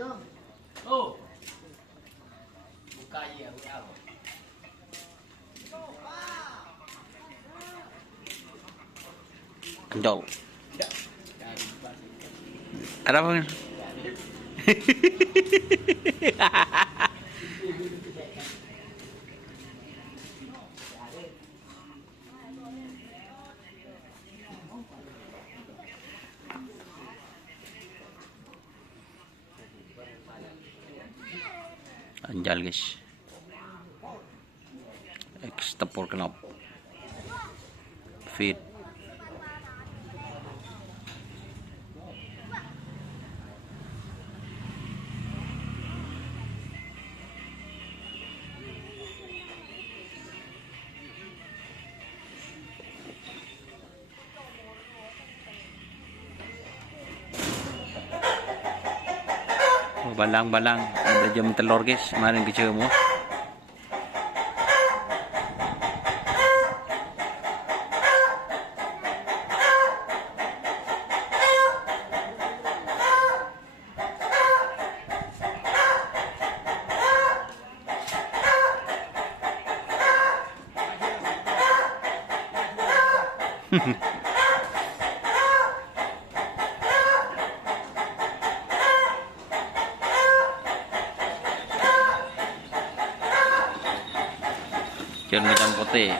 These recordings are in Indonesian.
Oh. Buka ya, buka. Anjol. Ada apa? Anjal guys, ekstempor kenop feed. Balang-balang ada jam telur guys, kemarin kecil mo. Jangan macam putih.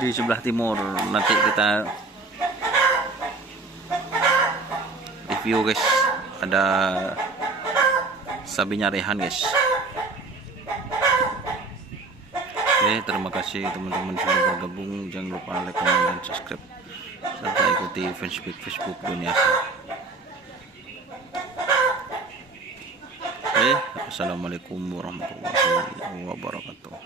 Di sebelah timur nanti kita review guys, ada sapinya Rehan guys. Oke, terima kasih teman-teman sudah bergabung, jangan lupa like, comment, dan subscribe serta ikuti Facebook Dunia. Oke, assalamualaikum warahmatullahi wabarakatuh.